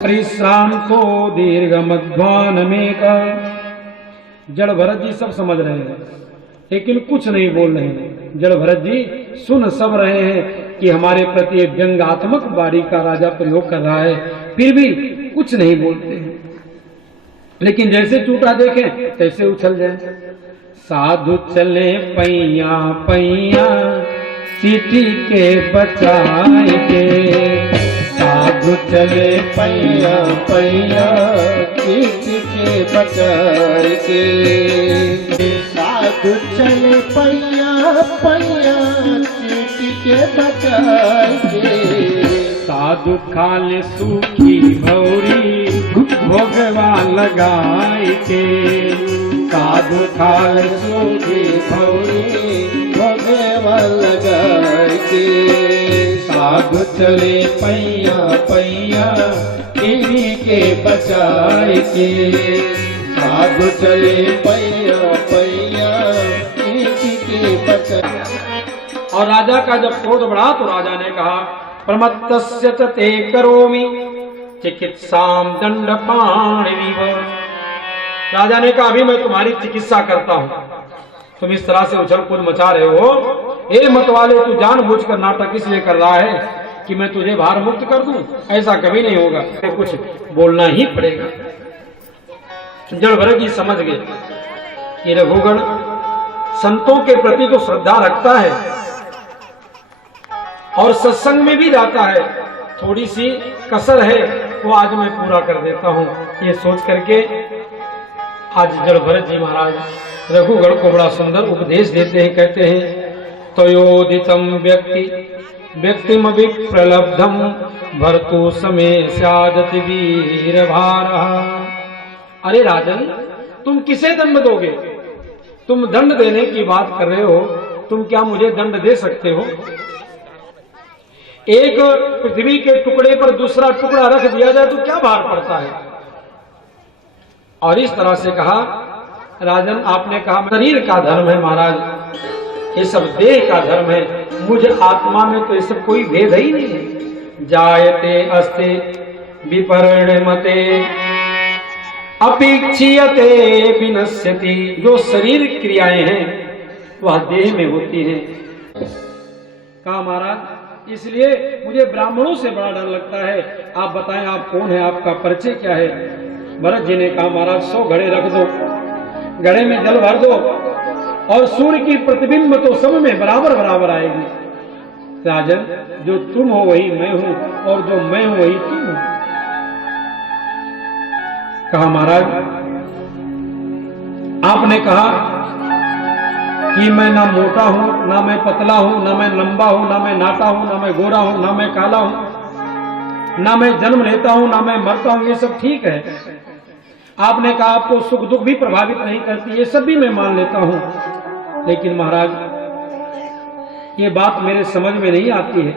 परिश्रांतो दीर्घ मध्वान में का। जड़ भरत जी सब समझ रहे हैं लेकिन कुछ नहीं बोल रहे हैं। जड़ भरत जी सुन सब रहे हैं कि हमारे प्रति व्यंग्यात्मक वाणी का राजा प्रयोग कर रहा है, फिर भी कुछ नहीं बोलते हैं। लेकिन जैसे चूटा देखें तैसे उछल जाए। साधु चले पैया पैया चिट्ठी के बचाए के, साधु चले पैया पैया चिट्ठी के बचाए के, साधु चले पैया पैया चिट्ठी के बचाए के, साधु खाले सूखी भौरी भोगवा लगाए के, साधु खाल सूखी भौरी भोगवा लगाए के, साधु चले पैया पैया चिट्ठी के बचाए के, साधु चले पैया पैया चिट्ठी के बचाए। और राजा का जब क्रोध बढ़ा तो राजा ने कहा प्रमत्तस्य च ते करोमि चिकित्साम दंड पाणिव। राजा ने कहा अभी मैं तुम्हारी चिकित्सा करता हूँ। तुम इस तरह से उछल कूद मचा रहे हो, ए मत वाले, तू जानबूझकर नाटक इसलिए कर रहा है कि मैं तुझे भार मुक्त कर दूं? ऐसा कभी नहीं होगा, तो कुछ बोलना ही पड़ेगा। जड़ भरत जी समझ गए कि रघुगण संतों के प्रति तो श्रद्धा रखता है और सत्संग में भी जाता है, थोड़ी सी कसर है वो आज मैं पूरा कर देता हूं। ये सोच करके आज जड़ भरत जी महाराज रघुगण को बड़ा सुंदर उपदेश देते हैं। कहते हैं तयोदितम व्यक्तिम विप्रलब्धम भर्तु समय स्यादति वीर भारः। अरे राजन, तुम किसे दंड दोगे? तुम दंड देने की बात कर रहे हो, तुम क्या मुझे दंड दे सकते हो? एक पृथ्वी के टुकड़े पर दूसरा टुकड़ा रख दिया जाए तो क्या भार पड़ता है? और इस तरह से कहा राजन, आपने कहा शरीर का धर्म है महाराज, ये सब देह का धर्म है, मुझ आत्मा में तो ये सब कोई भेद ही नहीं है। जायते अस्ते विपरिणमते अपेक्षीयते विनश्यति। जो शरीर क्रियाएं हैं वह देह में होती हैं। कहा महाराज, इसलिए मुझे ब्राह्मणों से बड़ा डर लगता है। आप बताएं आप कौन है, आपका परिचय क्या है? भरत जी ने कहा महाराज 100 घड़े रख दो, घड़े में जल भर दो और सूर्य की प्रतिबिंब तो सब में बराबर बराबर आएगी। राजन, जो तुम हो वही मैं हूं और जो मैं हूं वही तुम हो। कहा महाराज, आपने कहा कि मैं ना मोटा हूं, ना मैं पतला हूं, ना मैं लंबा हूं, ना मैं नाटा हूं, ना मैं गोरा हूं, ना मैं काला हूं, ना मैं जन्म लेता हूं, ना मैं मरता हूं। ये सब ठीक है। आपने कहा आपको सुख दुख भी प्रभावित नहीं करती, ये सब भी मैं मान लेता हूं। लेकिन महाराज, ये बात मेरे समझ में नहीं आती है।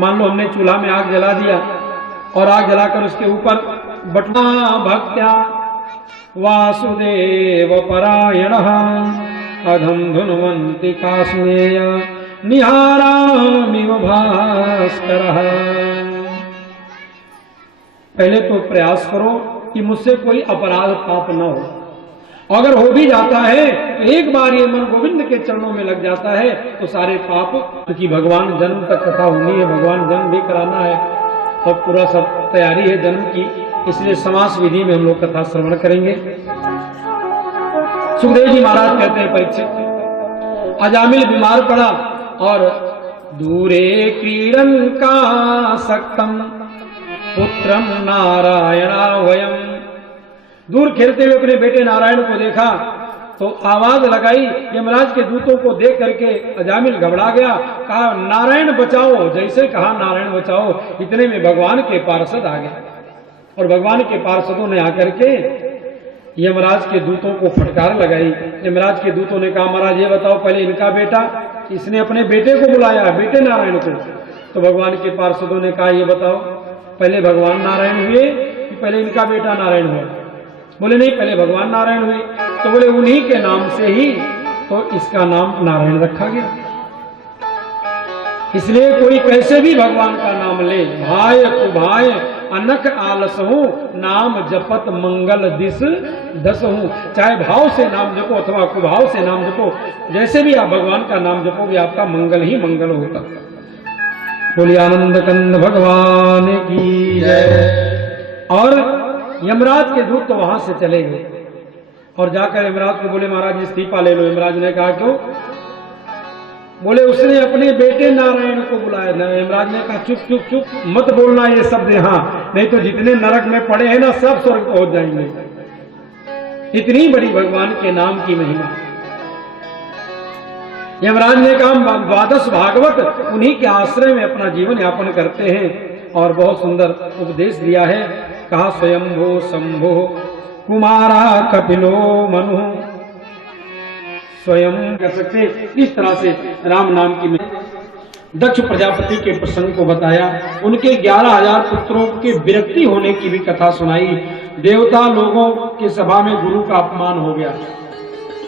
मान लो हमने चूल्हा में आग जला दिया और आग जलाकर उसके ऊपर बटना भक्त्या वासुदेव परायणः अधम धुन्वन्ति कास्मेय निहारामिव भास्करः। पहले तो प्रयास करो कि मुझसे कोई अपराध पाप न हो। अगर हो भी जाता है तो एक बार ये मन गोविंद के चरणों में लग जाता है तो सारे पाप, क्योंकि भगवान जन्म तक कथा होनी है, भगवान जन्म भी कराना है और पूरा सब तैयारी है जन्म की, इसलिए समास विधि में हम लोग कथा श्रवण करेंगे। सुखदेव जी महाराज कहते हैं परीक्षित, अजामिल बीमार पड़ा और दूरे क्रीडन का सक्तम पुत्रम नारायणा वयम। दूर खेलते हुए अपने बेटे नारायण को देखा तो आवाज लगाई। यमराज के दूतों को देख करके अजामिल घबरा गया, कहा नारायण बचाओ। जैसे कहा नारायण बचाओ, इतने में भगवान के पार्षद आ गए और भगवान के पार्षदों ने आकर के यमराज के दूतों को फटकार लगाई। यमराज के दूतों ने कहा महाराज ये बताओ, पहले इनका बेटा, इसने अपने बेटे को बुलाया, बेटे नारायण को। तो भगवान के पार्षदों ने कहा ये बताओ, पहले भगवान नारायण हुए कि पहले इनका बेटा नारायण हुआ? बोले नहीं, पहले भगवान नारायण हुए। तो बोले उन्हीं के नाम से ही तो इसका नाम नारायण रखा गया। इसलिए कोई कैसे भी भगवान का नाम ले, भाय कुभाय अनख आलस हूँ, नाम जपत मंगल दिस दस हूँ। चाहे भाव से नाम जपो अथवा कुभाव से नाम जपो, जैसे भी आप भगवान का नाम जपोगे आपका मंगल ही मंगल होगा। बोलिए आनंद कंद भगवान की जय। और यमराज के दूत तो वहां से चले गए और जाकर यमराज को बोले महाराज इस्तीफा ले लो। यमराज ने कहा क्यों? बोले उसने अपने बेटे नारायण को बुलाया। यमराज ने कहा चुप चुप चुप मत बोलना ये शब्द यहाँ, नहीं तो जितने नरक में पड़े हैं ना सब स्वर्ग पहुंच जाएंगे। इतनी बड़ी भगवान के नाम की महिमा। यमराज ने कहा द्वादश भागवत उन्हीं के आश्रय में अपना जीवन यापन करते हैं और बहुत सुंदर उपदेश दिया है। कहा स्वयंभो शंभो कुमारा कपिलो मनु। स्वयं कह सकते इस तरह से राम नाम की दक्ष प्रजापति के प्रसंग को बताया। उनके 11,000 पुत्रों के विरक्ति होने की भी कथा सुनाई। देवता लोगों के सभा में गुरु का अपमान हो गया।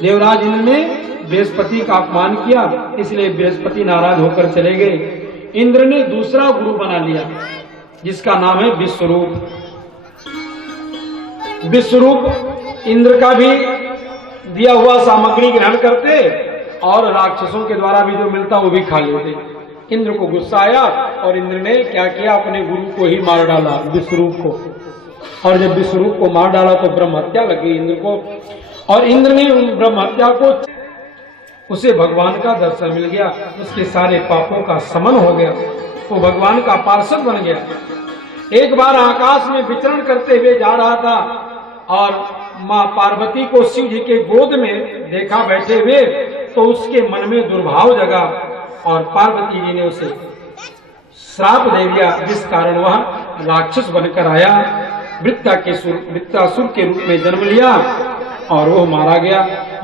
देवराज इंद्र ने बृहस्पति का अपमान किया, इसलिए बृहस्पति नाराज होकर चले गए। इंद्र ने दूसरा गुरु बना लिया जिसका नाम है विश्वरूप। विश्वरूप इंद्र का भी दिया हुआ सामग्री ग्रहण करते और राक्षसों के द्वारा भी जो मिलता वो भी खा लेते। इंद्र को गुस्सा आया और इंद्र ने क्या किया, अपने गुरु को ही मार डाला, विश्वरूप को। और जब विश्वरूप को मार डाला तो ब्रह्म हत्या लगी इंद्र को, और इंद्र ने उन ब्रह्म हत्या को, उसे भगवान का दर्शन मिल गया, उसके सारे पापों का शमन हो गया, वो भगवान का पार्षद बन गया। एक बार आकाश में विचरण करते हुए जा रहा था और माँ पार्वती को शिव जी के गोद में देखा बैठे हुए, तो उसके मन में दुर्भाव जगा और पार्वती जी ने उसे श्राप दे दिया, जिस कारण वह राक्षस बनकर आया। वृत्तासुर के रूप में जन्म लिया और वो मारा गया।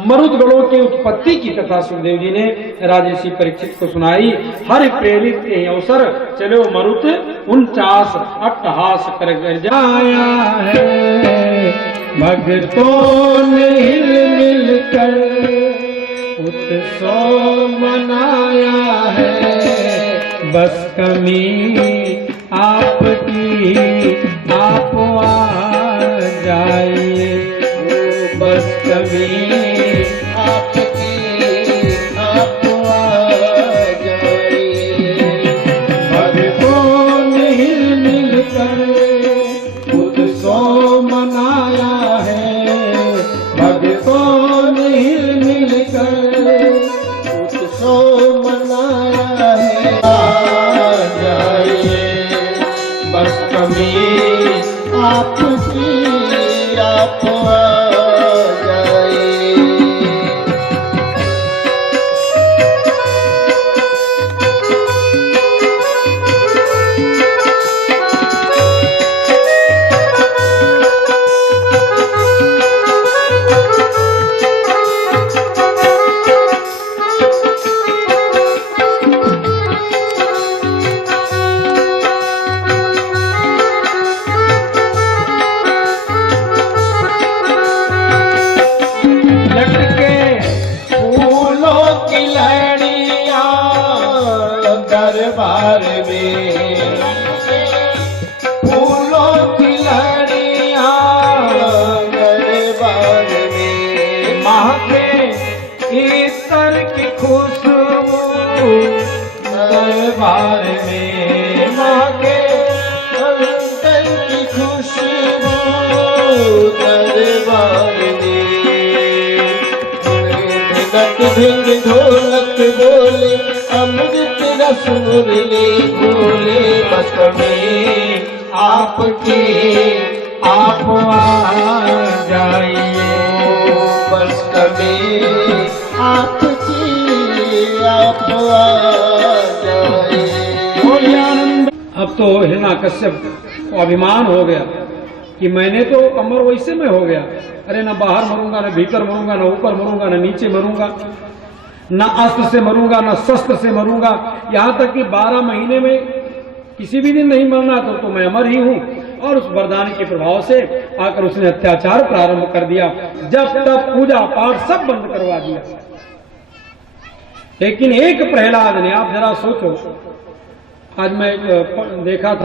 मरुद गणों की उत्पत्ति की कथा सुखदेव जी ने राजर्षि परीक्षित को सुनाई। हर प्रेरित के अवसर चलो मरुत 49 अट्टहास कर जाया है। भक्तों ने हिल मिल कर उत्सव मनाया है। बस कमी आपकी आप आ जाइए, बस कमी आपकी आप आ जाइए। भक्तों ने हिल मिल कर उत्सव मनाया है। भक्तों ने हिल मिल कर उत्सव मनाया है। आ जाइए, बस कमी आपकी आप आ जाइए। दरबार में फूलों की लड़ियां दरबार में महके ईश्वर की खुशबू दरबार में महके ईश्वर की खुशबू दरबार में। ढिंग ढोलक बोले अमृत रस मुरली बोले। बस कमी आपकी आप आ जाइए। बस कमी आपकी आप आ जाइए। अब तो हिरण्याकश्यप को अभिमान हो गया कि मैंने तो अमर वैसे में हो गया। अरे ना बाहर मरूंगा, ना भीतर मरूंगा, ना ऊपर मरूंगा, ना नीचे मरूंगा, ना अस्त्र से मरूंगा, ना शस्त्र से मरूंगा। यहाँ तक कि 12 महीने में किसी भी दिन नहीं मरना तो मैं अमर ही हूँ। और उस वरदान के प्रभाव से आकर उसने अत्याचार प्रारंभ कर दिया। जब तब पूजा पाठ सब बंद करवा दिया। लेकिन एक प्रहलाद ने, आप जरा सोचो, आज मैं देखा था